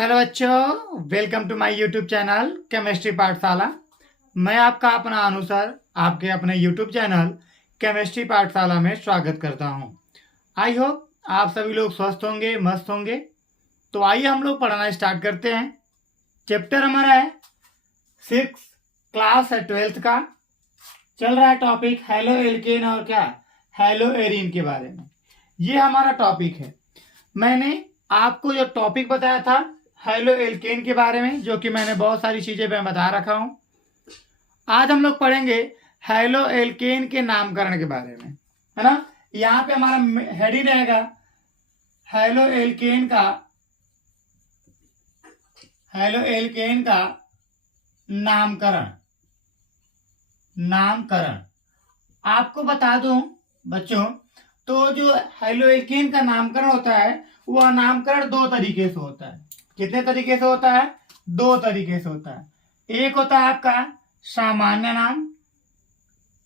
Hello बच्चों, welcome to my YouTube channel chemistry Pathshala. मैं आपका अपना अनुसार आपके अपने यूट्यूब चैनल केमिस्ट्री पाठशाला में स्वागत करता हूं। आई होप आप सभी लोग स्वस्थ होंगे, मस्त होंगे। तो आइए हम लोग पढ़ना स्टार्ट करते हैं। चैप्टर हमारा है 6 क्लास 12th का। चल रहा है टॉपिक हेलो एल्केन और क्या हेलो एरीन के बारे में। ये हमारा टॉपिक है। मैंने आपको जो टॉपिक बताया था हेलो एल्केन के बारे में, जो कि मैंने बहुत सारी चीजें मैं बता रखा हूं। आज हम लोग पढ़ेंगे हेलो एल्केन के नामकरण के बारे में, है ना। यहाँ पे हमारा हेडिंग रहेगा हेलो एल्केन का नामकरण। आपको बता दूं बच्चों, तो जो हेलो एल्केन का नामकरण होता है वह नामकरण दो तरीके से होता है। कितने तरीके से होता है? दो तरीके से होता है। एक होता है आपका सामान्य नाम,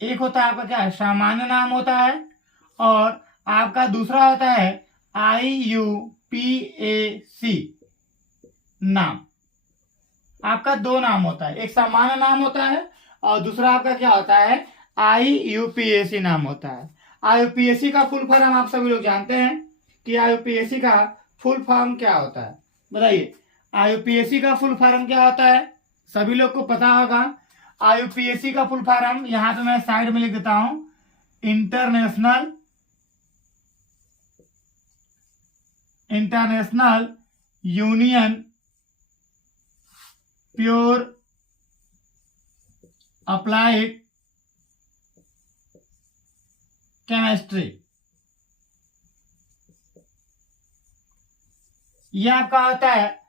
एक होता है आपका क्या सामान्य नाम होता है, और आपका दूसरा होता है IUPAC नाम। आपका दो नाम होता है, एक सामान्य नाम होता है और दूसरा आपका क्या होता है IUPAC नाम होता है। IUPAC का फुल फॉर्म आप सभी लोग जानते हैं कि IUPAC का फुल फॉर्म क्या होता है। बताइए, IUPAC का फुल फॉर्म क्या होता है? सभी लोग को पता होगा। IUPAC का फुल फॉर्म यहां पे मैं साइड में लिख देता हूं, international union pure applied chemistry. यह आपका होता है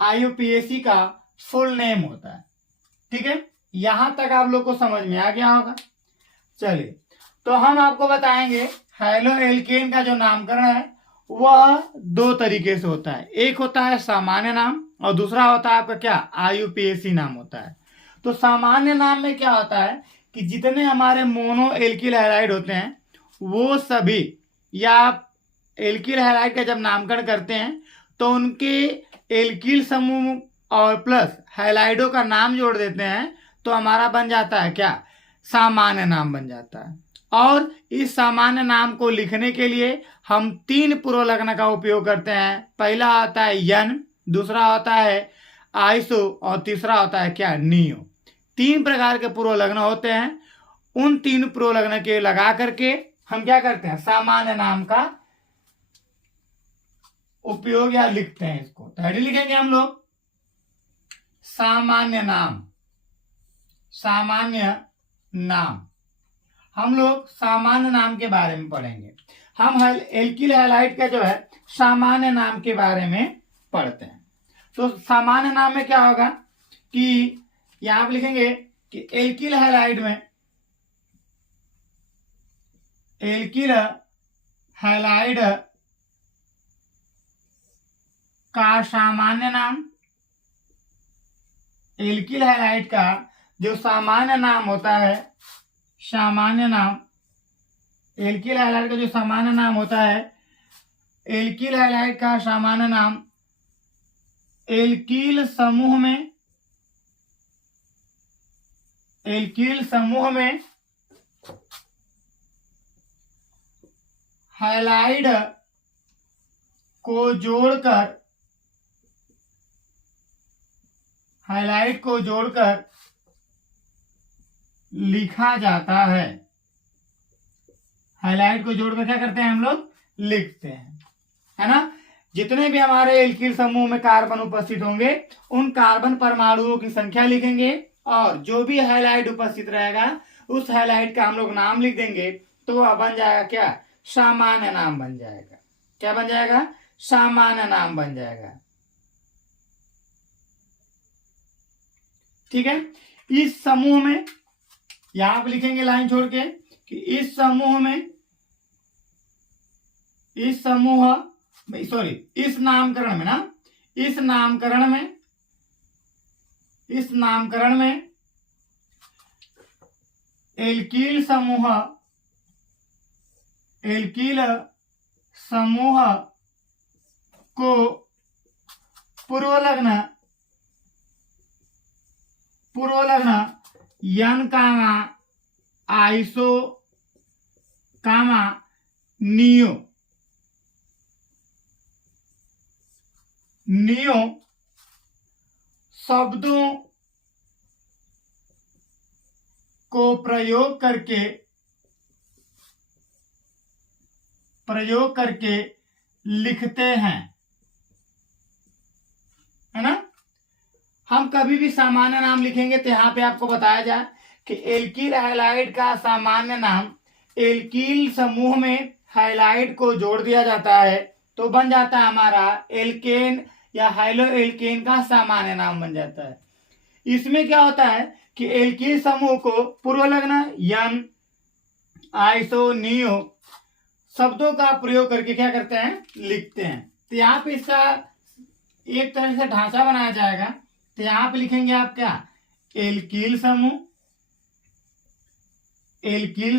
IUPAC का फुल नेम होता है। ठीक है, यहां तक आप लोग को समझ में आ गया होगा। चलिए, तो हम आपको बताएंगे हेलो एल्केन का जो नामकरण है वह दो तरीके से होता है। एक होता है सामान्य नाम और दूसरा होता है आपका क्या IUPAC नाम होता है। तो सामान्य नाम में क्या होता है कि जितने हमारे मोनो एल्किल हैलाइड होते हैं वो सभी, या आप एल्किल हैलाइड का जब नामकरण करते हैं तो उनके एल्किल समूह और प्लस हैलाइडों का नाम जोड़ देते हैं तो हमारा बन जाता है क्या सामान्य नाम बन जाता है। और इस सामान्य नाम को लिखने के लिए हम तीन पूर्वलग्न का उपयोग करते हैं। पहला होता है यन, दूसरा होता है आइसो और तीसरा होता है क्या नियो। तीन प्रकार के पूर्वलग्न होते हैं। उन तीन पूर्वलग्न के लगा करके हम क्या करते हैं सामान्य नाम का उपयोग या लिखते हैं। इसको तो हेडिंग लिखेंगे हम लोग सामान्य नाम। हम लोग सामान्य नाम के बारे में पढ़ेंगे। हम एल्किल हैलाइड का जो है सामान्य नाम के बारे में पढ़ते हैं। तो सामान्य नाम में क्या होगा कि यहां आप लिखेंगे कि एल्किल हैलाइड का सामान्य नाम, एल्किल हैलाइड का जो सामान्य नाम होता है, एल्किल हैलाइड का जो सामान्य नाम होता है, एल्किल हैलाइड का सामान्य नाम एल्किल समूह में हैलाइड को जोड़कर लिखा जाता है। हैलाइड को जोड़कर क्या करते हैं हम लोग लिखते हैं, है ना। जितने भी हमारे एल्किल समूह में कार्बन उपस्थित होंगे उन कार्बन परमाणुओं की संख्या लिखेंगे और जो भी हैलाइड उपस्थित रहेगा उस हैलाइड का हम लोग नाम लिख देंगे तो वह बन जाएगा क्या सामान्य नाम बन जाएगा। क्या बन जाएगा? सामान्य नाम बन जाएगा। ठीक है, इस समूह में यहां पर लिखेंगे लाइन छोड़ के कि इस नामकरण में एल्किल समूह को पूर्व लग्न यन कामा आइसो कामा नियो शब्दों को प्रयोग करके लिखते हैं, है ना। हम कभी भी सामान्य नाम लिखेंगे तो यहाँ पे आपको बताया जाए कि एल्किल हैलाइड का सामान्य नाम, एल्किल समूह में हैलाइड को जोड़ दिया जाता है तो बन जाता है हमारा एल्केन या हाइलो एल्केन का सामान्य नाम बन जाता है। इसमें क्या होता है कि एल्किल समूह को पूर्व लग्न यन आइसो नियो शब्दों का प्रयोग करके क्या करते हैं, लिखते हैं। तो यहाँ पे इसका एक तरह से ढांचा बनाया जाएगा। तो यहाँ पे लिखेंगे आप क्या, एल्किल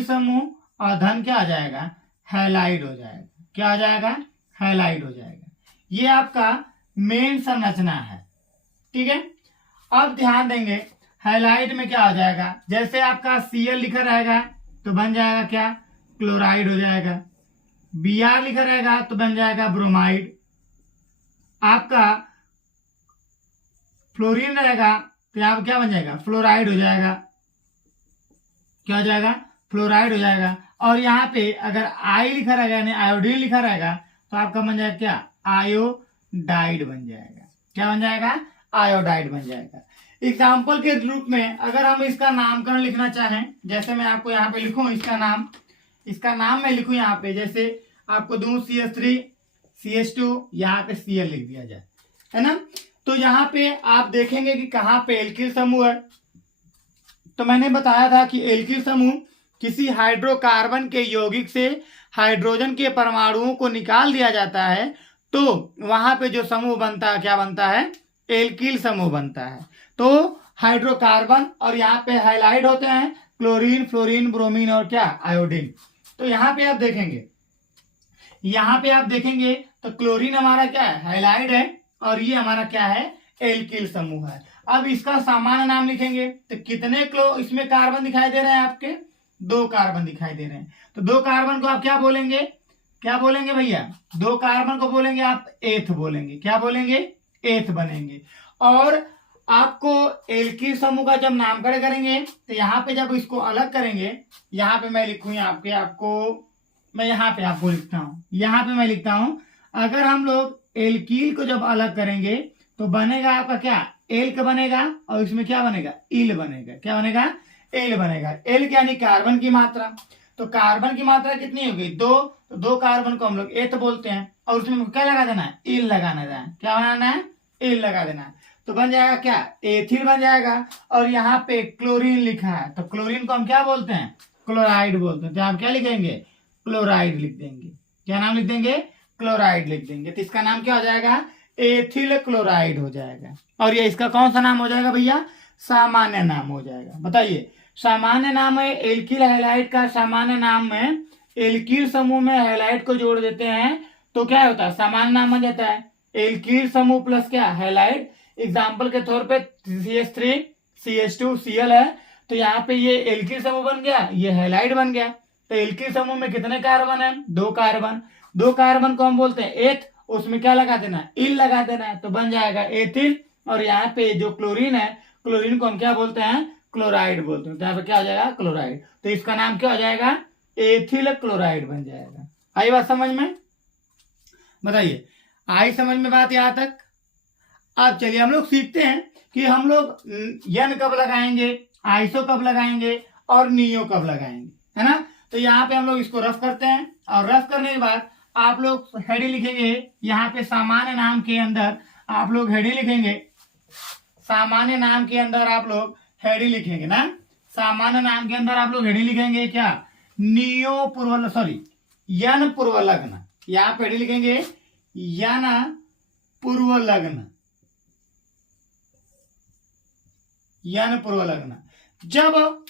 समूह और धन क्या आ जाएगा, हैलाइड हो जाएगा। क्या आ जाएगा, हैलाइड हो जाएगा। ये आपका मेन संरचना है, ठीक है। अब ध्यान देंगे हैलाइड में क्या हो जाएगा, जैसे आपका Cl लिखा रहेगा तो बन जाएगा क्या, क्लोराइड हो जाएगा। Br लिखा रहेगा तो बन जाएगा ब्रोमाइड। आपका फ्लोरीन रहेगा तो यहाँ क्या बन जाएगा, फ्लोराइड हो जाएगा। क्या हो जाएगा, फ्लोराइड हो जाएगा। और यहाँ पे अगर आई लिखा रहेगा यानी आयोडीन लिखा रहेगा तो आपका बन जाएगा क्या, आयोडाइड बन जाएगा। क्या बन जाएगा, आयोडाइड बन जाएगा। एग्जाम्पल के रूप में अगर हम इसका नामकरण लिखना चाहें, जैसे मैं आपको यहाँ पे लिखूं इसका नाम मैं लिखूं यहाँ पे, जैसे आपको दूं CH3 CH2 यहाँ पे Cl लिख दिया जाए, है ना। तो यहाँ पे आप देखेंगे कि कहाँ पे एल्किल समूह है। तो मैंने बताया था कि एल्किल समूह किसी हाइड्रोकार्बन के यौगिक से हाइड्रोजन के परमाणुओं को निकाल दिया जाता है तो वहां पे जो समूह बनता है क्या बनता है, एल्किल समूह बनता है। तो हाइड्रोकार्बन और यहाँ पे हैलाइड होते हैं, क्लोरीन, फ्लोरीन, ब्रोमीन और क्या, आयोडीन। तो यहाँ पे आप देखेंगे तो क्लोरीन हमारा क्या है, हैलाइड है, और ये हमारा क्या है, एल्किल समूह है। अब इसका सामान्य नाम लिखेंगे तो कितने इसमें कार्बन दिखाई दे रहे हैं, आपके 2 कार्बन दिखाई दे रहे हैं। तो 2 कार्बन को आप क्या बोलेंगे भैया, 2 कार्बन को बोलेंगे आप एथ बोलेंगे। क्या बोलेंगे, एथ बनेंगे। और आपको एल्किल समूह का जब नामकरण करेंगे तो यहाँ पे जब इसको अलग करेंगे, यहाँ पे मैं लिखूं मैं यहाँ पे आपको लिखता हूँ, यहाँ पे मैं लिखता हूँ, अगर हम लोग एल्किल को जब अलग करेंगे तो बनेगा आपका क्या, एल्क बनेगा, और इसमें क्या बनेगा, इल बनेगा। क्या बनेगा, एल बनेगा। एल यानी कार्बन की मात्रा। तो कार्बन की मात्रा कितनी होगी, 2। तो 2 कार्बन को हम लोग एथ बोलते हैं, और उसमें क्या लगा देना है, इल लगाना है। क्या बनाना है, इल लगा देना है। तो बन जाएगा क्या, एथिल बन जाएगा। और यहाँ पे क्लोरीन लिखा है तो क्लोरीन को हम क्या बोलते हैं, क्लोराइड बोलते हैं। तो आप क्या लिखेंगे, क्लोराइड लिख देंगे। क्या नाम लिख देंगे, क्लोराइड लिख देंगे। तो इसका नाम क्या हो जाएगा, एथिल क्लोराइड हो जाएगा। और ये इसका कौन सा नाम हो जाएगा भैया, सामान्य नाम हो जाएगा। बताइए, सामान्य नाम है एल्किल हैलाइड का सामान्य नाम में एल्किल समूह में हैलाइड को जोड़ देते हैं तो क्या होता है, सामान्य नाम बन जाता है एल्किल समूह प्लस क्या, हैलाइड। एग्जाम्पल के तौर पे CH3 CH2 Cl है, तो यहाँ पे ये एल्किल समूह बन गया, ये हैलाइड बन गया। तो एल्किल समूह में कितने कार्बन है, 2 कार्बन। 2 कार्बन को हम बोलते हैं एथ, उसमें क्या लगा देना है, इल लगा देना है, तो बन जाएगा एथिल। और यहाँ पे जो क्लोरीन है, क्लोरीन को हम क्या बोलते हैं, क्लोराइड बोलते हैं। तो यहाँ पे क्या हो जाएगा, क्लोराइड। तो इसका नाम क्या हो जाएगा, एथिल क्लोराइड बन जाएगा। आई बात समझ में, बताइए आई समझ में बात यहाँ तक। अब चलिए हम लोग सीखते हैं कि हम लोग यन कब लगाएंगे, आइसो कब लगाएंगे और नियो कब लगाएंगे, है ना। तो यहाँ पे हम लोग इसको रफ करते हैं, और रफ करने के बाद आप लोग हेडिंग लिखेंगे। यहाँ पे सामान्य नाम के अंदर आप लोग हेडिंग लिखेंगे, सामान्य नाम के अंदर आप लोग हेडिंग लिखेंगे ना, सामान्य नाम के अंदर आप लोग हेडिंग लिखेंगे क्या, नियो पूर्व यन पूर्व लग्न। यहाँ पे हेडिंग लिखेंगे यन पूर्व लग्न, यन पूर्व लग्न। जब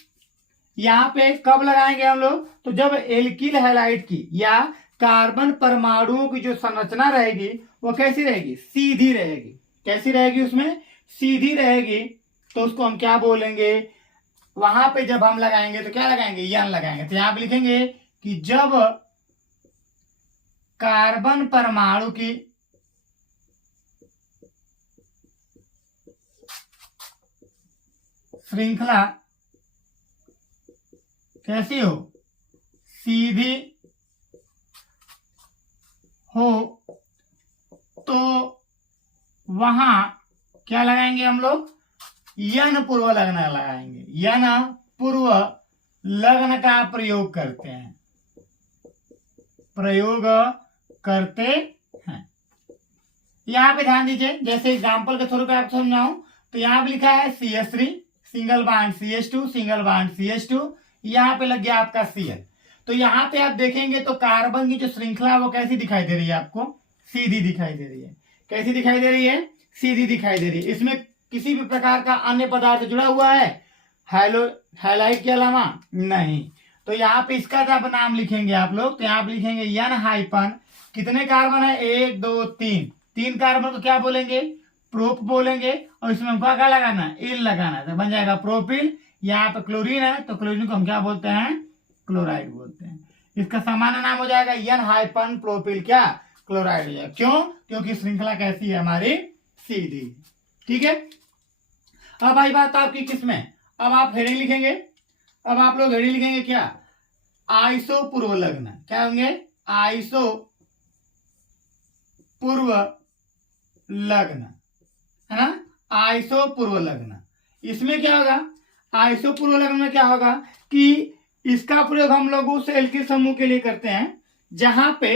यहाँ पे कब लगाएंगे हम लोग, तो जब एल्किल हैलाइड की या कार्बन परमाणुओं की जो संरचना रहेगी वो कैसी रहेगी, सीधी रहेगी। कैसी रहेगी, उसमें सीधी रहेगी, तो उसको हम क्या बोलेंगे, वहां पे जब हम लगाएंगे तो क्या लगाएंगे, यन लगाएंगे। तो यहां पे लिखेंगे कि जब कार्बन परमाणु की श्रृंखला कैसी हो, सीधी हो, तो वहां क्या लगाएंगे हम लोग, यन पूर्व लग्न लगाएंगे। यन पूर्व लग्न का प्रयोग करते हैं, प्रयोग करते हैं। यहां पे ध्यान दीजिए, जैसे एग्जांपल के थ्रू पे आपको समझाऊं तो यहां पे लिखा है CH3 single bond CH2 single bond CH2, यहां पे लग गया आपका Cl। तो यहां पे आप देखेंगे तो कार्बन की जो श्रृंखला है वो कैसी दिखाई दे रही है आपको, सीधी दिखाई दे रही है। कैसी दिखाई दे रही है, सीधी दिखाई दे रही है। इसमें किसी भी प्रकार का अन्य पदार्थ जुड़ा हुआ है हैलाइड के अलावा नहीं। तो यहाँ पे इसका जब नाम लिखेंगे आप लोग तो यहाँ पे लिखेंगे यन हाइपन, कितने कार्बन है, 1 2 3, 3 कार्बन को क्या बोलेंगे, प्रोप बोलेंगे, और इसमें हमको क्या लगाना है, इल लगाना है, तो बन जाएगा प्रोपिल। यहाँ पे क्लोरीन है तो क्लोरीन को हम क्या बोलते हैं, क्लोराइड बोलते हैं। इसका सामान्य नाम हो जाएगा यन हाइपन प्रोपिल क्या, क्लोराइड हो जाएगा। क्यों, क्योंकि श्रृंखला कैसी है हमारी, सीधी। ठीक है, अब आई बात आपकी किसमें, अब आप हेडिंग लिखेंगे। अब आप लोग हेडिंग लिखेंगे क्या, आइसो पूर्व लग्न, क्या होंगे, आइसो पूर्व लग्न, है ना, आइसो पूर्व लग्न। इसमें क्या होगा, आइसो पूर्व लग्न में क्या होगा कि इसका प्रयोग हम लोग उस एल्किल समूह के लिए करते हैं जहां पे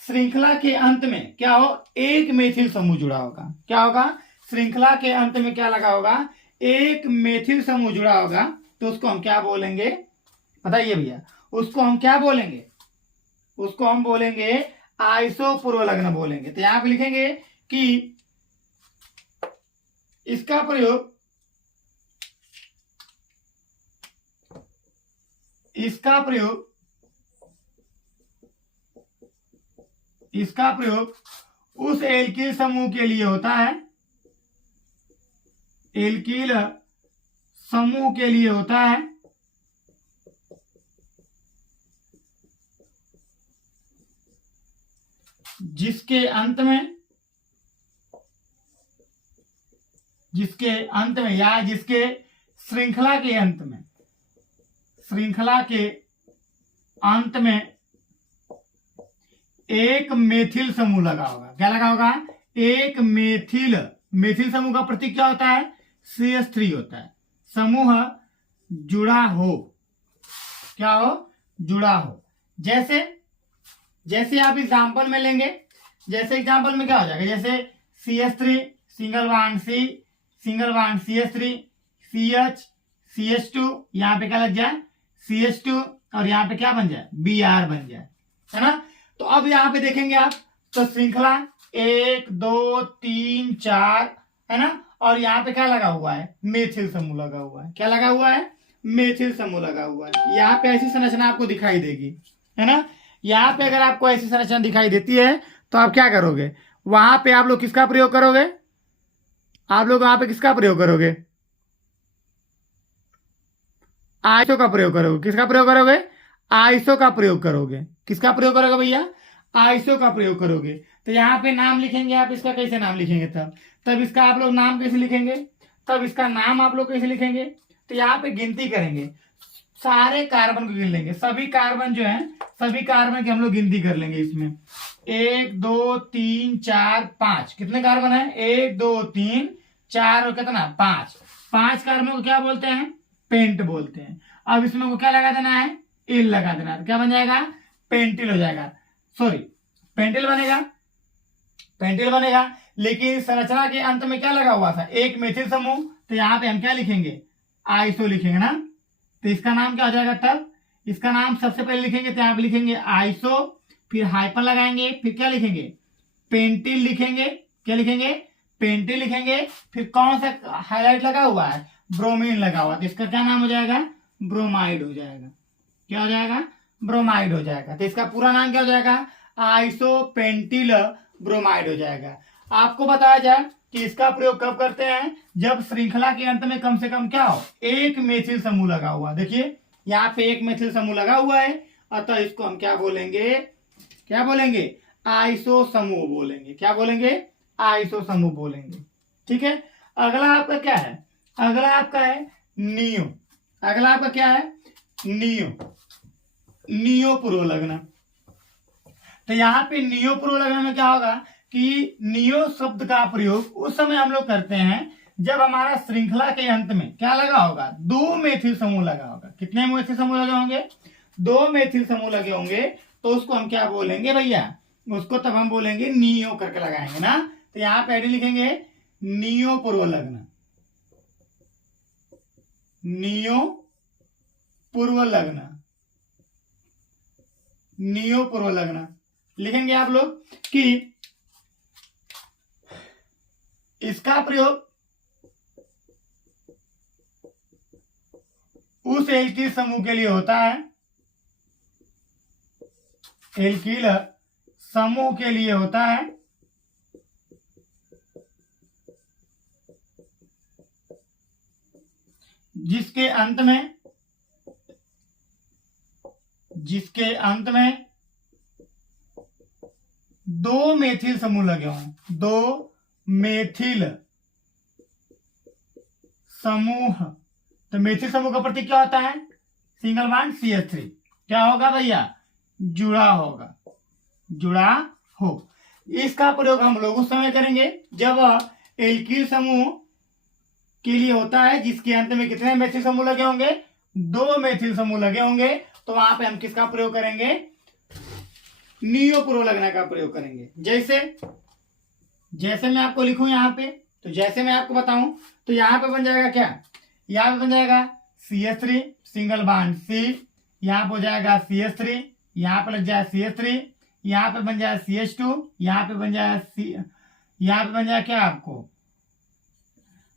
श्रृंखला के अंत में क्या हो, एक मेथिल समूह जुड़ा होगा। क्या होगा, श्रृंखला के अंत में क्या लगा होगा, एक मेथिल समूह जुड़ा होगा, तो उसको हम क्या बोलेंगे, बताइए भैया, उसको हम क्या बोलेंगे, उसको हम बोलेंगे आइसो पूर्व लग्न बोलेंगे। तो यहां पे लिखेंगे कि इसका प्रयोग, इसका प्रयोग, इसका प्रयोग उस एल्किल समूह के लिए होता है, एल्किल समूह के लिए होता है जिसके अंत में, जिसके अंत में या जिसके श्रृंखला के अंत में, श्रृंखला के अंत में एक मेथिल समूह लगा होगा। क्या लगा होगा, एक मेथिल, मेथिल समूह का प्रतीक क्या होता है, CH3 होता है। समूह जुड़ा हो, क्या हो, जुड़ा हो। जैसे जैसे आप एग्जांपल में लेंगे, जैसे एग्जांपल में क्या हो जाएगा, जैसे CH3 single bond C single bond CH3 CH CH2, यहाँ पे क्या लग जाए, CH2, और यहाँ पे क्या बन जाए, Br बन जाए, है ना। तो अब यहाँ पे देखेंगे आप तो श्रृंखला 1 2 3 4, है ना, और यहाँ पे क्या लगा हुआ है, मेथिल समूह लगा हुआ है। क्या लगा हुआ है, मेथिल समूह लगा हुआ है। यहाँ पे ऐसी संरचना आपको दिखाई देगी, है ना। यहाँ पे अगर आपको ऐसी संरचना दिखाई देती है तो आप क्या करोगे, वहां पे आप लोग किसका प्रयोग करोगे, आप लोग वहां पे किसका प्रयोग करोगे, आइसो का प्रयोग करोगे। किसका प्रयोग करोगे, आइसो का प्रयोग करोगे। किसका प्रयोग करोगे भैया, आइसो का प्रयोग करोगे। तो यहाँ पे नाम लिखेंगे आप, इसका कैसे नाम लिखेंगे, तब इसका आप लोग नाम कैसे लिखेंगे, तब इसका नाम आप लोग कैसे लिखेंगे, तो यहाँ पे गिनती करेंगे, सारे कार्बन को गिन लेंगे, सभी कार्बन जो है, सभी कार्बन की हम लोग गिनती कर लेंगे। इसमें 1 2 3 4 5, कितने कार्बन है, 1 2 3 4 और कितना 5, 5 कार्बन को क्या बोलते हैं, पेंट बोलते हैं। अब इसमें को क्या लगा देना है, इल लगा देना है, तो क्या बन जाएगा, पेंटिल हो जाएगा, सॉरी पेंटिल बनेगा, पेंटिल बनेगा। लेकिन संरचना के अंत में क्या लगा हुआ था, एक मेथिल समूह, तो यहाँ पे हम क्या लिखेंगे, आइसो लिखेंगे ना। तो इसका नाम क्या हो जाएगा, तब इसका नाम सबसे पहले लिखेंगे तो यहाँ पे लिखेंगे आइसो, फिर हाइपन लगाएंगे, फिर क्या लिखेंगे, पेंटिल लिखेंगे। क्या लिखेंगे, पेंटिल लिखेंगे। फिर कौन सा हाईलाइट लगा हुआ है, ब्रोमीन लगा हुआ है, तो इसका क्या नाम हो जाएगा, ब्रोमाइड हो जाएगा। क्या हो जाएगा, ब्रोमाइड हो जाएगा। तो इसका पूरा नाम क्या हो जाएगा, आइसो पेंटिल ब्रोमाइड हो जाएगा। आपको बताया जाए कि इसका प्रयोग कब करते हैं, जब श्रृंखला के अंत में कम से कम क्या हो, एक मेथिल समूह लगा हुआ। देखिए यहाँ पे एक मेथिल समूह लगा हुआ है, अतः इसको हम क्या बोलेंगे, क्या बोलेंगे, आइसो समूह बोलेंगे। क्या बोलेंगे, आइसो समूह बोलेंगे। ठीक है, अगला आपका क्या है, अगला आपका है नियो। अगला आपका क्या है, नियो, नियो पूर्व लग्न। तो यहाँ पे नियो पूर्व लग्न में क्या होगा कि नियो शब्द का प्रयोग उस समय हम लोग करते हैं जब हमारा श्रृंखला के अंत में क्या लगा होगा, दो मेथिल समूह लगा होगा। कितने मेथिल समूह लगे होंगे, दो मेथिल समूह लगे होंगे। तो उसको हम क्या बोलेंगे भैया, उसको तब हम बोलेंगे नियो करके लगाएंगे ना। तो यहाँ पे आईडी लिखेंगे नियो पूर्व लग्न, नियो पूर्व लग्न, नियो पूर्व लग्न लिखेंगे आप लोग कि इसका प्रयोग उस एल्किल समूह के लिए होता है, एल्किल समूह के लिए होता है जिसके अंत में दो मेथिल समूह लगे हों, दो मेथिल समूह। तो मेथिल समूह का प्रतीक क्या होता है, सिंगल बॉन्ड CH3। क्या होगा भैया, जुड़ा होगा, जुड़ा हो। इसका प्रयोग हम लोग उस समय करेंगे जब एल्किल समूह के लिए होता है जिसके अंत में कितने मेथिल समूह लगे होंगे, दो मेथिल समूह लगे होंगे। तो वहां पे हम किसका प्रयोग करेंगे, नियो पूर्व लग्न का प्रयोग करेंगे। जैसे मैं आपको लिखूं यहाँ पे, तो जैसे मैं आपको बताऊं तो यहाँ पे बन जाएगा क्या, यहाँ पे बन जाएगा CH3 सिंगल बॉन्ड C, यहाँ पे हो जाएगा CH3, यहाँ पे लग जाएगा CH3, यहाँ पे बन जाएगा CH2, यहाँ पे बन जाएगा यहाँ पे बन जाएगा क्या आपको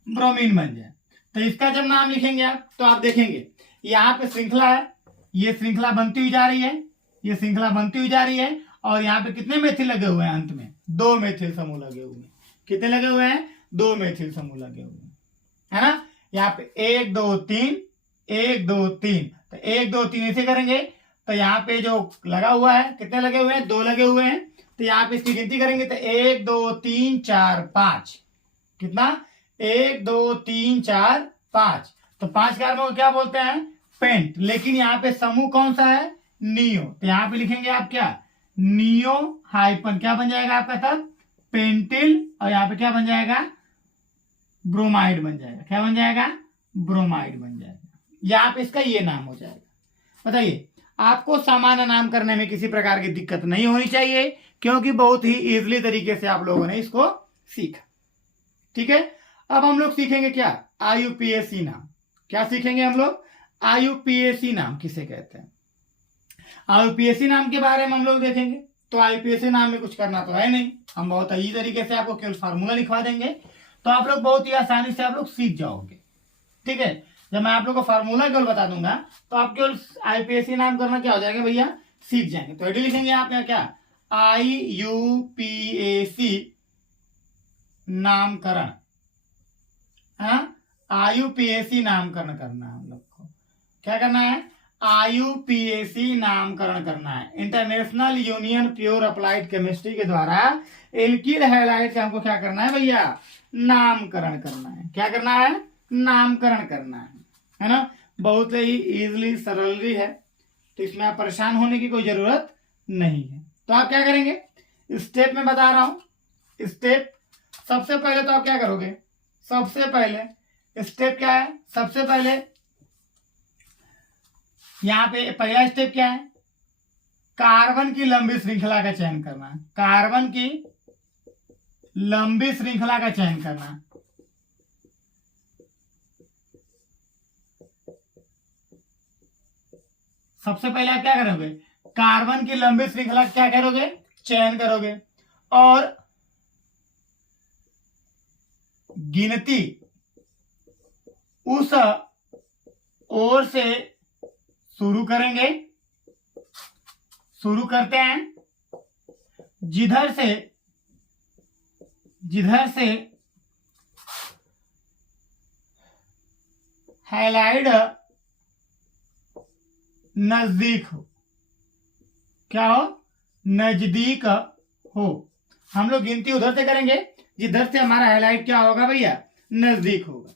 ब्रोमीन बन जाए। तो इसका जब नाम लिखेंगे आप तो आप देखेंगे यहाँ पे श्रृंखला है, ये श्रृंखला बनती हुई जा रही है, ये श्रृंखला बनती हुई जा रही है। और यहाँ पे कितने मेथिल लगे हुए हैं, अंत में दो मेथिल समूह लगे हुए हैं। कितने लगे हुए हैं, दो मेथिल समूह लगे हुए हैं, है ना। यहाँ पे 1 2 3, 1 2 3, तो 1 2 3 ऐसे करेंगे। तो यहाँ पे जो लगा हुआ है कितने लगे हुए हैं, दो लगे हुए हैं। तो यहाँ पे इसकी गिनती करेंगे तो 1 2 3 4 5, कितना 1 2 3 4 5। तो 5 कार्बन को क्या बोलते हैं, पेंट। लेकिन यहाँ पे समूह कौन सा है, नियो। तो यहाँ पे लिखेंगे आप क्या, नियो हाइपन क्या बन जाएगा आपका तब, पेंटिल। और यहाँ पे क्या बन जाएगा, ब्रोमाइड बन जाएगा। क्या बन जाएगा, ब्रोमाइड बन जाएगा। यहाँ पे इसका ये नाम हो जाएगा। बताइए, आपको सामान्य नाम करने में किसी प्रकार की दिक्कत नहीं होनी चाहिए, क्योंकि बहुत ही इजीली तरीके से आप लोगों ने इसको सीखा। ठीक है, अब हम लोग सीखेंगे क्या, IUPAC नाम। क्या सीखेंगे हम लोग, IUPAC नाम किसे कहते हैं। IUPAC नाम के बारे में हम लोग देखेंगे। तो IUPAC नाम में कुछ करना तो है नहीं, हम बहुत अच्छी तरीके से आपको केवल फार्मूला लिखवा देंगे, तो आप लोग बहुत ही आसानी से आप लोग सीख जाओगे। ठीक है, जब मैं आप लोग को फार्मूला केवल बता दूंगा तो आप केवल IUPAC नाम करना क्या हो जाएगा भैया, सीख जाएंगे। तो एडी लिखेंगे आप यहाँ क्या, IUPAC नामकरण, IUPAC नामकरण करना है हम लोग को। क्या करना है, IUPAC नामकरण करना है। International union pure applied chemistry के द्वारा एल्किल हैलाइड से हमको क्या करना है भैया, नामकरण करना है। क्या करना है, नामकरण करना है ना। बहुत ही इजीली सरल है, तो इसमें आप परेशान होने की कोई जरूरत नहीं है। तो आप क्या करेंगे, स्टेप में बता रहा हूं। स्टेप सबसे पहले तो आप क्या करोगे, सबसे पहले स्टेप क्या है, सबसे पहले यहां पे पहला स्टेप क्या है, कार्बन की लंबी श्रृंखला का चयन करना है। कार्बन की लंबी श्रृंखला का चयन करना। सबसे पहले आप क्या करोगे, कार्बन की लंबी श्रृंखला क्या करोगे, चयन करोगे। और गिनती उस ओर से शुरू करेंगे, शुरू करते हैं जिधर से हैलाइड नजदीक हो, क्या हो, नजदीक हो। हम लोग गिनती उधर से करेंगे जिधर से हमारा हैलाइड क्या होगा भैया, नजदीक होगा,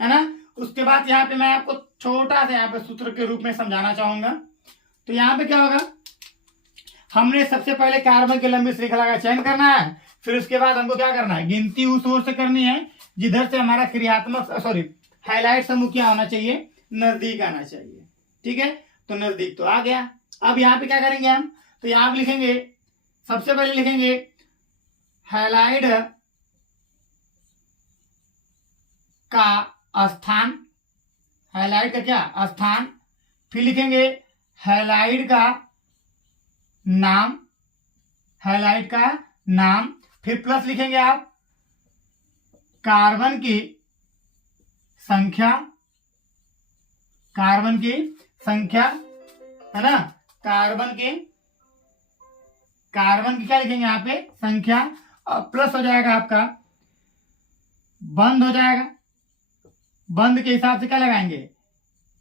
है ना। उसके बाद यहाँ पे मैं आपको छोटा सा यहाँ पे सूत्र के रूप में समझाना चाहूंगा। तो यहाँ पे क्या होगा, हमने सबसे पहले कार्बन की लंबी श्रृंखला का चयन करना है, फिर उसके बाद हमको क्या करना है, गिनती उस ओर से करनी है जिधर से हमारा क्रियात्मक हैलाइड समूह क्या होना चाहिए, नजदीक आना चाहिए। ठीक है, तो नजदीक तो आ गया। अब यहाँ पे क्या करेंगे हम, तो यहाँ पे लिखेंगे, सबसे पहले लिखेंगे हैलाइड का स्थान, हैलाइड का क्या स्थान, फिर लिखेंगे हैलाइड का नाम, हैलाइड का नाम, फिर प्लस लिखेंगे आप कार्बन की संख्या, कार्बन की संख्या, है ना, कार्बन की क्या लिखेंगे यहाँ पे, संख्या, और प्लस हो जाएगा आपका बंद हो जाएगा, बंद के हिसाब से क्या लगाएंगे,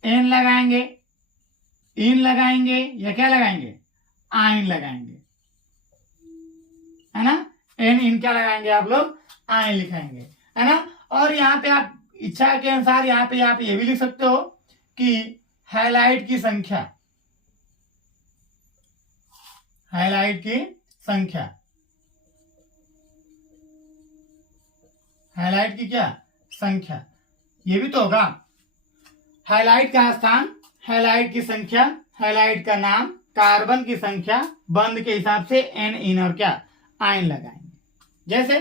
एन लगाएंगे, इन लगाएंगे, या क्या लगाएंगे, आइन लगाएंगे, है ना, एन इन क्या लगाएंगे आप लोग, आइन लिखाएंगे, है ना। और यहाँ पे आप इच्छा के अनुसार यहाँ पे आप ये भी लिख सकते हो कि हैलाइड की संख्या, हैलाइड की संख्या, हैलाइड की क्या संख्या, ये भी तो होगा, हैलाइड का स्थान, हैलाइड की संख्या, हैलाइड का नाम, कार्बन की संख्या, बंद के हिसाब से एन इन और क्या आइन लगाएंगे। जैसे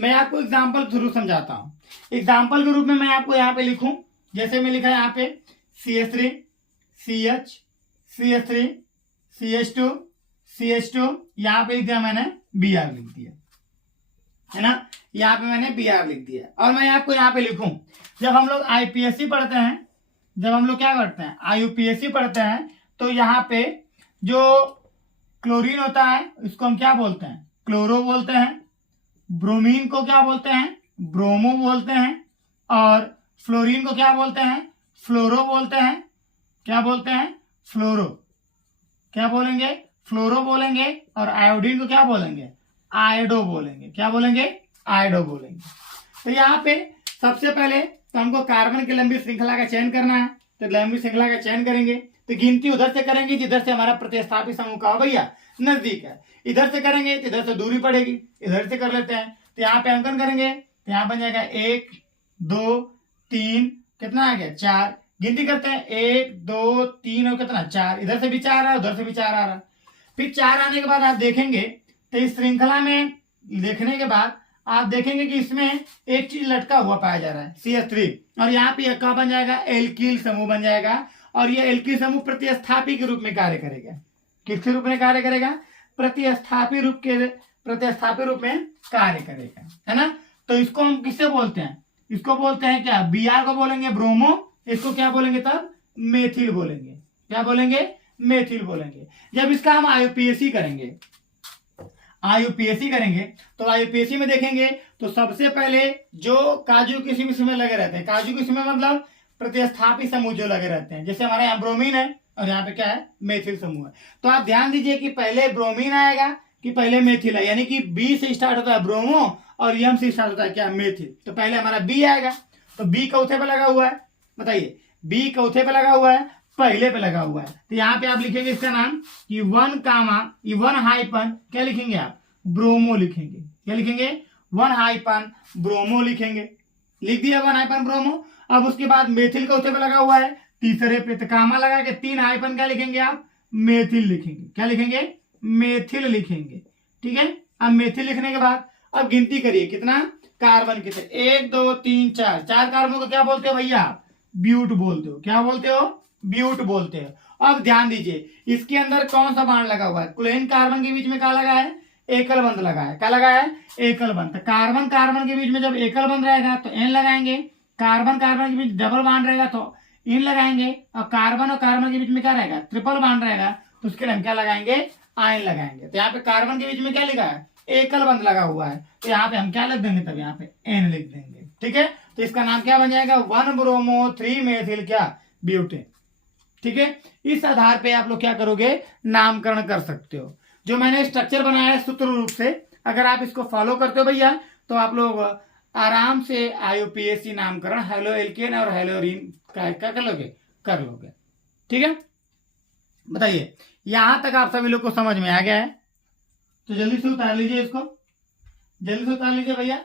मैं आपको एग्जांपल थ्रू समझाता हूं, एग्जांपल के रूप में मैं आपको यहाँ पे लिखूं, जैसे मैं लिखा यहाँ पे CH3 CH CH3 CH2 CH2, यहाँ पे लिख दिया मैंने Br लिख दिया, है ना, यहाँ पे मैंने Br लिख दिया। और मैं आपको यहाँ पे लिखूं, जब हम लोग IPSC पढ़ते हैं, जब हम लोग क्या करते हैं, IUPAC पढ़ते हैं, तो यहाँ पे जो क्लोरीन होता है इसको हम क्या बोलते हैं, क्लोरो बोलते हैं, ब्रोमीन को क्या बोलते हैं, ब्रोमो बोलते हैं, और फ्लोरीन को क्या बोलते हैं, फ्लोरो बोलते हैं, क्या बोलते हैं, फ्लोरो, क्या बोलेंगे, फ्लोरो बोलेंगे, और आयोडीन को क्या बोलेंगे, आयोडो बोलेंगे, क्या बोलेंगे, आयोडो बोलेंगे। तो यहाँ पे सबसे पहले तो हमको कार्बन की लंबी श्रृंखला का चयन करना है, तो लंबी श्रृंखला का चयन करेंगे तो गिनती उधर से करेंगे जिधर से हमारा प्रतिस्थापित समूह का हो भैया नजदीक है, इधर से करेंगे तो इधर से दूरी पड़ेगी, इधर से कर लेते हैं, तो यहाँ पे अंकन करेंगे तो यहाँ बन जाएगा 1 2 3, कितना आ गया 4, गिनती करते हैं 1 2 3 और कितना 4, इधर से भी 4 आ रहा है, उधर से भी 4 आ रहा है। फिर 4 आने के बाद आप देखेंगे तो इस श्रृंखला में देखने के बाद आप देखेंगे कि इसमें एक चीज लटका हुआ पाया जा रहा है CH3, और यहाँ पे क्या बन जाएगा, एल्किल समूह बन जाएगा, और ये एल्किल समूह प्रतिस्थापी के रूप में कार्य करेगा। किसके रूप में कार्य करेगा, प्रतिस्थापी रूप में कार्य करेगा, है ना। तो इसको हम किससे बोलते हैं, इसको बोलते हैं क्या, Br को बोलेंगे ब्रोमो, इसको क्या बोलेंगे तब, मेथिल बोलेंगे, क्या बोलेंगे, मेथिल बोलेंगे। जब इसका हम IUPAC करेंगे, IUPAC करेंगे तो IUPAC में देखेंगे तो सबसे पहले जो काजू किस्म इसमें लगे रहते हैं, काजू किस्म में मतलब प्रतिस्थापी समूह जो लगे रहते हैं, जैसे हमारे यहाँ ब्रोमीन है और यहाँ पे क्या है, मेथिल समूह है। तो आप ध्यान दीजिए कि पहले ब्रोमीन आएगा कि पहले मेथिल है, यानी कि B से स्टार्ट होता है ब्रोमो और M से स्टार्ट होता है क्या, मेथिल। तो पहले हमारा B आएगा, तो B चौथे पे लगा हुआ है, बताइए B चौथे पे लगा हुआ है, पहले पे लगा हुआ है, तो यहाँ पे आप लिखेंगे इसका नाम कि 1 कामा 1 हाइपन क्या लिखेंगे आप, ब्रोमो लिखेंगे, क्या लिखेंगे, 1 हाइपन ब्रोमो लिखेंगे, लिख दिया 1 हाइपन ब्रोमो। अब उसके बाद मेथिल चौथे पे लगा हुआ है, तीसरे पे तो कामा लगा के 3 हाइपन क्या लिखेंगे आप, मेथिल लिखेंगे, क्या लिखेंगे, मेथिल लिखेंगे, ठीक है। अब मेथिल लिखने के बाद अब गिनती करिए कितना कार्बन कितने, 1 2 3 4, 4 कार्बन को क्या बोलते हो भैया आप, ब्यूट बोलते हो, क्या बोलते हो, ब्यूट बोलते हो। अब ध्यान दीजिए इसके अंदर कौन सा बाण लगा हुआ है, क्लोरीन कार्बन के बीच में क्या लगा है, एकल बंध लगा है, क्या लगा है, एकल बंध। कार्बन कार्बन के बीच में जब एकल बंध रहेगा तो एन लगाएंगे, कार्बन कार्बन के बीच डबल बांड रहेगा तो इन लगाएंगे, और कार्बन के बीच में क्या रहेगा, ट्रिपल बांड रहेगा तो उसके लिए हम क्या लगाएंगे, आयन लगाएंगे। तो यहाँ पे कार्बन के बीच में क्या लिखा है, एकल बंध लगा हुआ है, तो यहाँ पे हम क्या लिख देंगे, तब यहाँ पे एन लिख देंगे। ठीक है, तो इसका नाम क्या बन जाएगा, 1 ब्रोमो 3 मेथिल क्या, ब्यूटेन। ठीक है, इस आधार पे आप लोग क्या करोगे, नामकरण कर सकते हो। जो मैंने स्ट्रक्चर बनाया है सूत्र रूप से, अगर आप इसको फॉलो करते हो भैया, तो आप लोग आराम से आईयूपीएसी नामकरण हेलो एल्केन और हेलोरीन का कर लोगे, कर लोगे। ठीक है, बताइए यहां तक आप सभी लोग को समझ में आ गया है? तो जल्दी से उतार लीजिए इसको, जल्दी से उतार लीजिए भैया।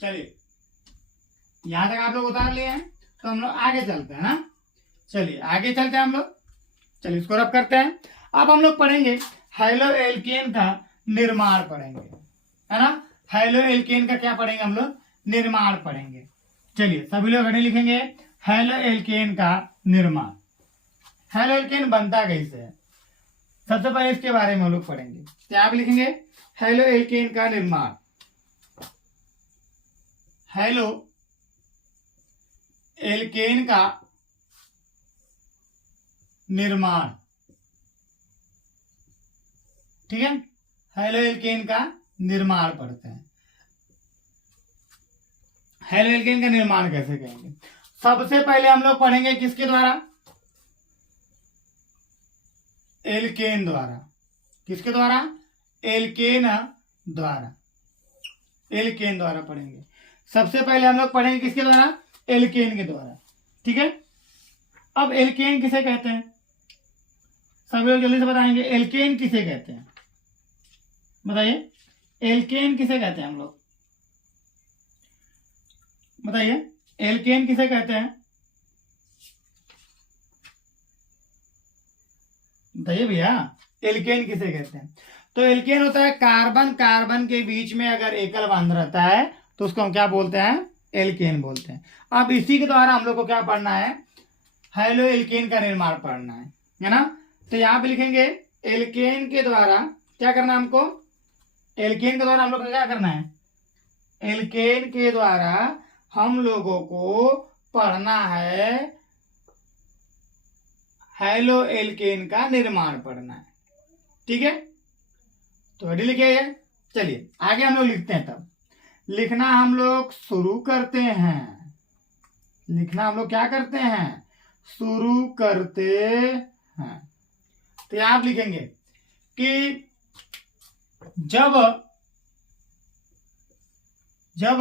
चलिए यहां तक आप लोग उतार लिए हैं, तो हम लोग आगे चलते हैं ना। चलिए आगे चलते हैं हम लोग, चलिए इसको रब करते हैं। अब हम लोग पढ़ेंगे हेलो एल्केन का निर्माण पढ़ेंगे, है ना। हेलो एल्केन का क्या पढ़ेंगे हम लोग, निर्माण पढ़ेंगे। चलिए सभी लोग घड़ी लिखेंगे, हेलो एल्केन का निर्माण। हेलो एल्केन बनता कैसे है, सबसे पहले इसके बारे में हम लोग पढ़ेंगे। क्या आप लिखेंगे, हेलो एल्केन का निर्माण। हेलो एल्केन का निर्माण, ठीक है। हेलो एल्केन का निर्माण पढ़ते हैं। हेलो एल्केन का निर्माण कैसे करेंगे, सबसे पहले हम लोग पढ़ेंगे किसके द्वारा, एल्केन द्वारा। किसके द्वारा, एल्केन द्वारा, एल्केन द्वारा पढ़ेंगे। सबसे पहले हम लोग पढ़ेंगे किसके द्वारा, एल्केन के द्वारा। ठीक है, अब एल्केन किसे कहते हैं, सब लोग जल्दी से बताएंगे, एल्केन किसे कहते हैं, बताइए एल्केन किसे कहते हैं हम लोग, बताइए एल्केन किसे कहते हैं, बताइए भैया एल्केन किसे कहते हैं। तो एल्केन होता है कार्बन कार्बन के बीच में अगर एकल बंध रहता है तो उसको हम क्या बोलते हैं, एल्केन बोलते हैं। अब इसी के द्वारा हम लोग को क्या पढ़ना है, हेलो एल्केन का निर्माण पढ़ना है ना। तो यहाँ पे लिखेंगे एल्केन के द्वारा क्या करना है हमको, एल्केन के द्वारा हम लोग को क्या करना है, एल्केन के द्वारा हम लोगों को पढ़ना है हेलो एल्केन का निर्माण पढ़ना है। ठीक है, तो रेडी लिखिए। चलिए आगे हम लोग लिखते हैं, तब लिखना हम लोग शुरू करते हैं। लिखना हम लोग क्या करते हैं, शुरू करते हैं। तो आप लिखेंगे कि जब जब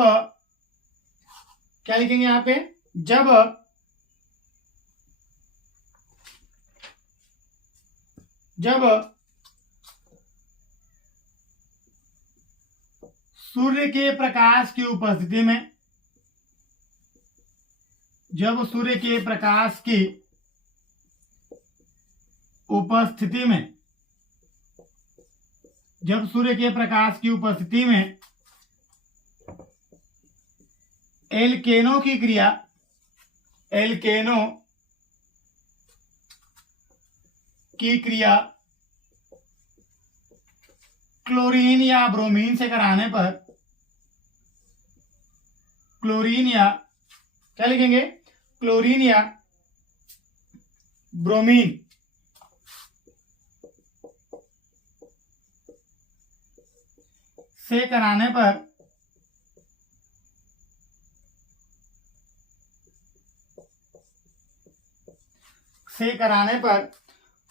क्या लिखेंगे यहां पे, जब जब सूर्य के प्रकाश की उपस्थिति में, जब सूर्य के प्रकाश की उपस्थिति में, जब सूर्य के प्रकाश की उपस्थिति में एल्केनों की क्रिया, एल्केनों की क्रिया क्लोरीन या ब्रोमीन से कराने पर, क्लोरीन या क्या लिखेंगे, क्लोरीन या ब्रोमीन से कराने पर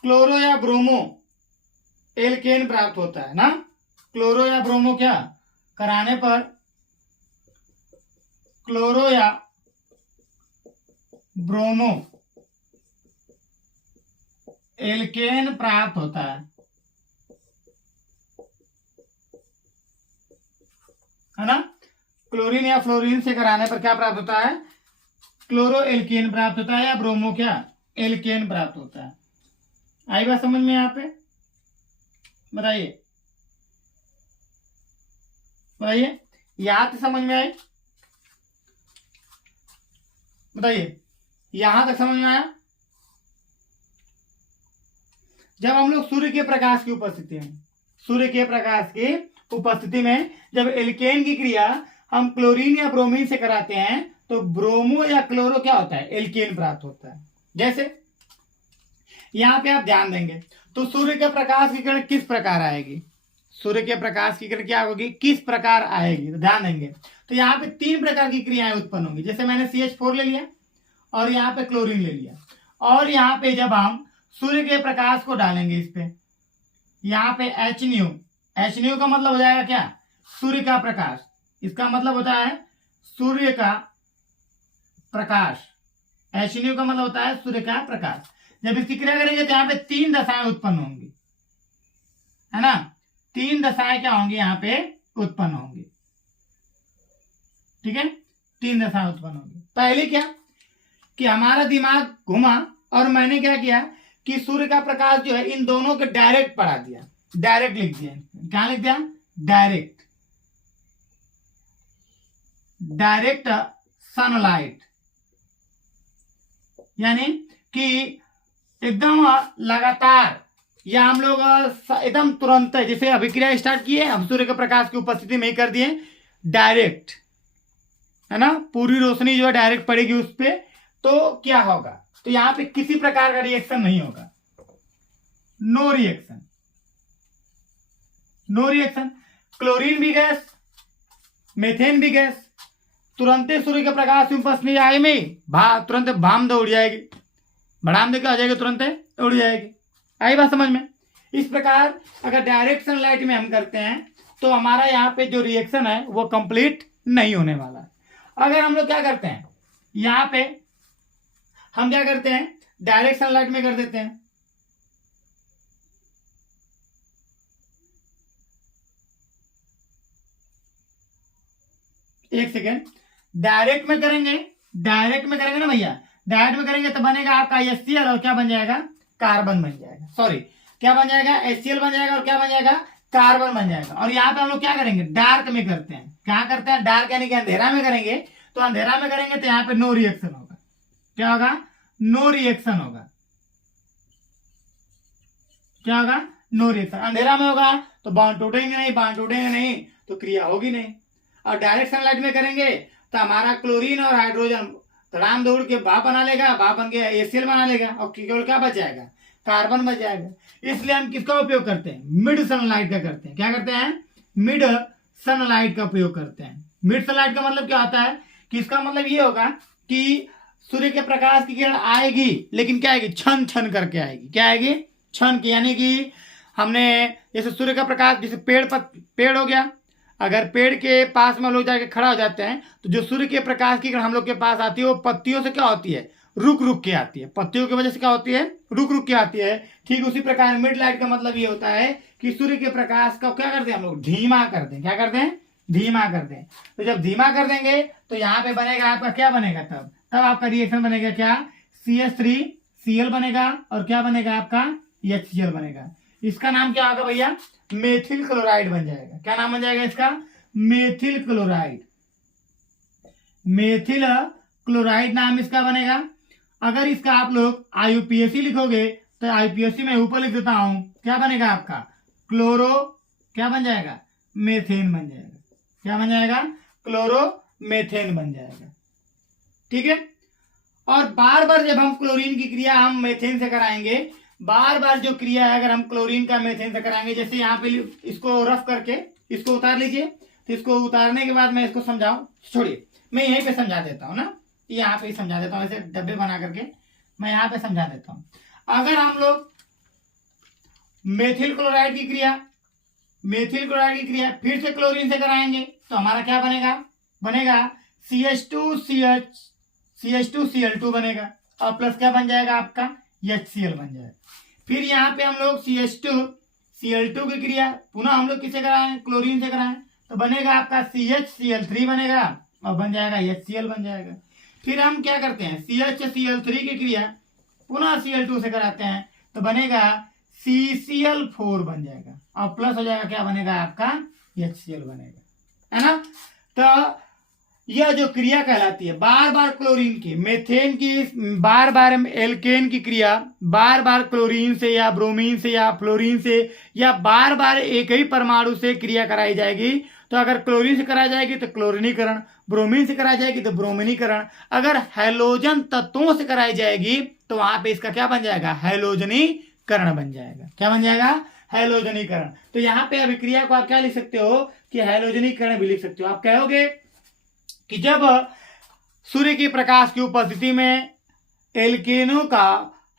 क्लोरो या ब्रोमो एल्केन प्राप्त होता है ना। क्लोरो या ब्रोमो क्या कराने पर क्लोरो या ब्रोमो एल्केन प्राप्त होता है ना। क्लोरीन या फ्लोरीन से कराने पर क्या प्राप्त होता है, क्लोरो एल्केन प्राप्त होता है, या ब्रोमो क्या एल्केन प्राप्त होता है। आई बात समझ में यहाँ पे, बताइए। बताइए, यहां तक समझ में आई? बताइए, यहां तक समझ में आया? जब हम लोग सूर्य के प्रकाश की उपस्थिति में, सूर्य के प्रकाश की उपस्थिति में जब एल्केन की क्रिया हम क्लोरीन या ब्रोमीन से कराते हैं तो ब्रोमो या क्लोरो क्या होता है, एल्केन प्राप्त होता है। जैसे यहां पे आप ध्यान देंगे तो सूर्य के प्रकाश की किरण किस प्रकार आएगी, सूर्य के प्रकाश की किरण क्या होगी, किस प्रकार आएगी, तो ध्यान देंगे तो यहाँ पे 3 प्रकार की क्रियाएं उत्पन्न होंगी। जैसे मैंने CH4 ले लिया और यहाँ पे क्लोरीन ले लिया, और यहाँ पे जब हम सूर्य के प्रकाश को डालेंगे इस पे, यहाँ पे HNU का मतलब हो जाएगा क्या, सूर्य का प्रकाश, इसका मतलब होता है सूर्य का प्रकाश, HNU का मतलब होता है सूर्य का प्रकाश। जब इसकी क्रिया करेंगे तो यहाँ पे 3 दशाएं उत्पन्न होंगी, है ना, 3 दशाएं क्या होंगी यहाँ पे उत्पन्न होंगी। ठीक है, 3 दशाएं उत्पन्न होंगी। पहले क्या कि हमारा दिमाग घुमा और मैंने क्या किया कि सूर्य का प्रकाश जो है इन दोनों के डायरेक्ट पढ़ा दिया, डायरेक्ट लिख दिया। क्या लिख दिया, डायरेक्ट सनलाइट, यानी कि एकदम लगातार, या हम लोग एकदम तुरंत, जैसे अभिक्रिया स्टार्ट किए हम सूर्य के प्रकाश की उपस्थिति में ही कर दिए, डायरेक्ट, है ना, पूरी रोशनी जो है डायरेक्ट पड़ेगी उस पे, तो क्या होगा, तो यहां पे किसी प्रकार का रिएक्शन नहीं होगा, no reaction, no reaction. Chlorine भी गैस, मेथेन भी गैस, तुरंत सूर्य के प्रकाश की उपस्थिति आए में तुरंत भाम दौड़ जाएगी, भड़ाम देखा आ जाएगी, तुरंत उड़ जाएगी। आई बात समझ में? इस प्रकार अगर डायरेक्ट सनलाइट में हम करते हैं तो हमारा यहाँ पे जो रिएक्शन है वो कंप्लीट नहीं होने वाला है। अगर हम लोग क्या करते हैं, यहाँ पे हम क्या करते हैं, डायरेक्ट सनलाइट में कर देते हैं, एक सेकेंड, डायरेक्ट में करेंगे ना भैया, डायरेक्ट में करेंगे तो बनेगा आपका HCl और क्या बन जाएगा, कार्बन बन जाएगा, सॉरी क्या बन जाएगा, HCl बन जाएगा और क्या बन जाएगा, कार्बन बन जाएगा। और यहाँ पे हम लोग क्या करेंगे, डार्क में करते हैं, क्या करते हैं, डार्क यानी कि अंधेरा में करेंगे, तो अंधेरा में करेंगे तो यहाँ पे नो रिएक्शन होगा, क्या होगा, नो रिएक्शन होगा, क्या होगा, नो रिएक्शन। अंधेरा में होगा तो बॉन्ड टूटेंगे नहीं तो क्रिया होगी नहीं। और डायरेक्ट सनलाइट में करेंगे तो हमारा क्लोरीन और हाइड्रोजन तड़ाम दौड़ के भाप बना लेगा, भाप बन के HCl बना लेगा और केवल क्या बच जाएगा, कार्बन बच जाएगा। इसलिए हम किसका उपयोग करते हैं, मिड सनलाइट का करते हैं। क्या करते हैं, मिड सनलाइट का उपयोग करते हैं। मिड सनलाइट का मतलब क्या होता है कि इसका मतलब ये होगा कि सूर्य के प्रकाश की किरण आएगी, लेकिन क्या आएगी, छन छन करके आएगी, क्या आएगी, छन की, यानी कि हमने जैसे सूर्य का प्रकाश, जैसे पेड़ हो गया, अगर पेड़ के पास में हम लोग जाके खड़ा हो जाते हैं तो जो सूर्य के प्रकाश की किरण हम लोग के पास आती है वो पत्तियों से क्या होती है, रुक रुक के आती है, पत्तियों की वजह से क्या होती है, रुक रुक के आती है। ठीक उसी प्रकार मिड लाइट का मतलब ये होता है कि सूर्य के प्रकाश का क्या करते हैं हम लोग, धीमा कर दें, क्या करते हैं, धीमा कर दें। तो जब धीमा कर देंगे तो यहाँ पे बनेगा आपका क्या बनेगा, तब आपका रिएक्शन बनेगा क्या, CH3Cl बनेगा और क्या बनेगा आपका HCl बनेगा। इसका नाम क्या होगा भैया, मेथिल क्लोराइड बन जाएगा। क्या नाम बन जाएगा इसका, मेथिल क्लोराइड, मेथिल क्लोराइड नाम इसका बनेगा। अगर इसका आप लोग IUPAC लिखोगे तो IUPAC में ऊपर लिख देता हूं, क्या बनेगा आपका, क्लोरो क्या बन जाएगा, मेथेन बन जाएगा, क्या बन जाएगा, क्लोरो मेथेन बन जाएगा। ठीक है, और बार बार जब हम क्लोरीन की क्रिया हम मेथेन से कराएंगे, बार बार जो क्रिया है अगर हम क्लोरीन का मेथेन से कराएंगे, जैसे यहाँ पे इसको रफ करके इसको उतार लीजिए, तो इसको उतारने के बाद मैं इसको समझाऊं, छोड़िए मैं यहीं पे समझा देता हूं ना, यहाँ पे समझा देता हूं, ऐसे डब्बे बना करके मैं यहाँ पे समझा देता हूं। अगर हम लोग मेथिल क्लोराइड की क्रिया फिर से क्लोरीन से कराएंगे तो हमारा क्या बनेगा CH2Cl2 बनेगा और प्लस क्या बन जाएगा आपका, HCl बन जाएगा। फिर यहाँ पे हम लोग CH2Cl2 की क्रिया पुनः हम लोग किसे कराएं, क्लोरीन से कराएं, तो बनेगा आपका CHCl3 बनेगा और बन जाएगा HCl बन जाएगा। फिर हम क्या करते हैं, CHCl3 की क्रिया पुनः Cl2 से कराते हैं तो बनेगा CCl4 बन जाएगा और प्लस हो जाएगा क्या बनेगा आपका, HCl बनेगा। है ना। तो यह जो क्रिया कहलाती है, बार बार क्लोरीन की, मेथेन की, बार बार एल्केन की क्रिया बार बार क्लोरीन से या ब्रोमीन से या फ्लोरीन से या बार बार एक ही परमाणु से क्रिया कराई जाएगी। तो अगर क्लोरीन से कराई जाएगी तो क्लोरीनीकरण, ब्रोमीन से कराई जाएगी तो ब्रोमिनीकरण, अगर हैलोजन तत्वों से कराई जाएगी तो वहां पे इसका क्या बन जाएगा, हैलोजनीकरण बन जाएगा। क्या बन जाएगा, हैलोजनीकरण। तो यहाँ पे अभिक्रिया को आप क्या लिख सकते हो कि हैलोजनीकरण भी लिख सकते हो। आप कहोगे कि जब सूर्य के प्रकाश की उपस्थिति में एल्केनों का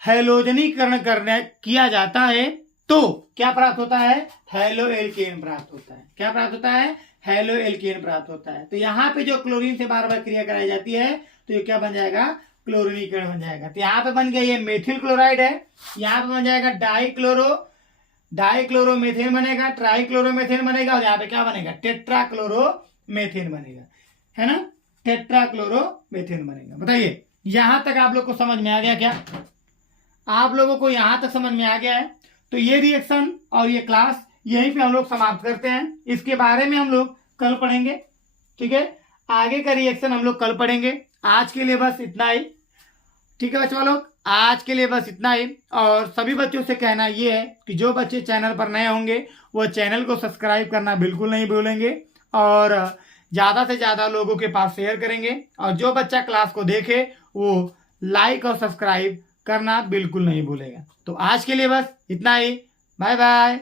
हैलोजनीकरण करने किया जाता है तो क्या प्राप्त होता है, हैलो एल्केन प्राप्त होता है। क्या प्राप्त होता है, हैलो एल्केन प्राप्त होता है। तो यहाँ पे जो क्लोरीन से बार बार क्रिया कराई जाती है तो ये क्या बन जाएगा, क्लोरीनीकरण बन जाएगा। तो यहाँ पे बन गया ये मेथिल क्लोराइड है, यहाँ पे बन जाएगा डाइक्लोरोमेथेन बनेगा, ट्राइक्लोरोमेथेन बनेगा, और यहाँ पे क्या बनेगा, टेट्राक्लोरोमेथेन बनेगा, है ना, टेट्राक्लोरोमेथेन बनेगा। बताइए यहां तक आप लोग को समझ में आ गया क्या, आप लोगों को यहां तक समझ में आ गया है। तो ये रिएक्शन और ये क्लास यहीं पे हम लोग समाप्त करते हैं। इसके बारे में हम लोग कल पढ़ेंगे, ठीक है, आगे का रिएक्शन हम लोग कल पढ़ेंगे। आज के लिए बस इतना ही, ठीक है बच्चों लोग, आज के लिए बस इतना ही। और सभी बच्चों से कहना ये है कि जो बच्चे चैनल पर नए होंगे वो चैनल को सब्सक्राइब करना बिल्कुल नहीं भूलेंगे और ज़्यादा से ज़्यादा लोगों के पास शेयर करेंगे। और जो बच्चा क्लास को देखे वो लाइक और सब्सक्राइब करना बिल्कुल नहीं भूलेगा। तो आज के लिए बस इतना ही, बाय बाय।